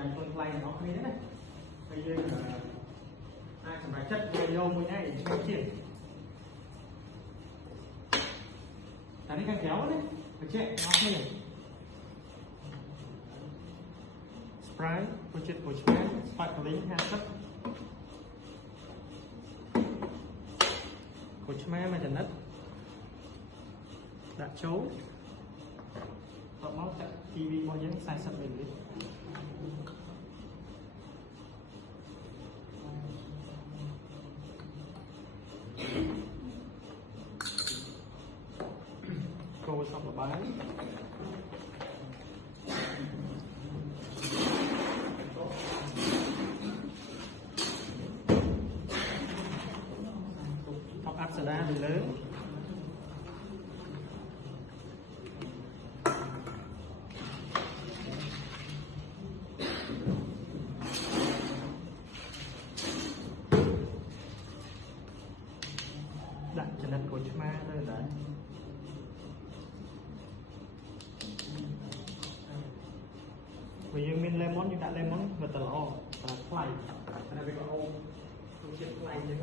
ចាំខ្លួនខ្លាំងរបស់គ្នាណាហើយយើងអាចសម្រាប់ចិត្តវាយកមួយនេះឈ្មោះជាតែនេះខាងក្រៅណាបញ្ជាក់របស់គ្នា Sprite បញ្ជាក់ពុជមែន Sparkling 50ពុជមែនមួយចំណិតដាក់ចូលតបមកចាក់ TV របស់យើង40 ml កូរសពល្បាយថប់អាប់សូដាទៅលើដាក់ចំណិតក្រូចឆ្មាទៅដែរបើយើងមាន lemon យើងដាក់ lemon វាទៅល្អតែថ្លៃតែវាក៏អូររសជាតិថ្លៃចឹង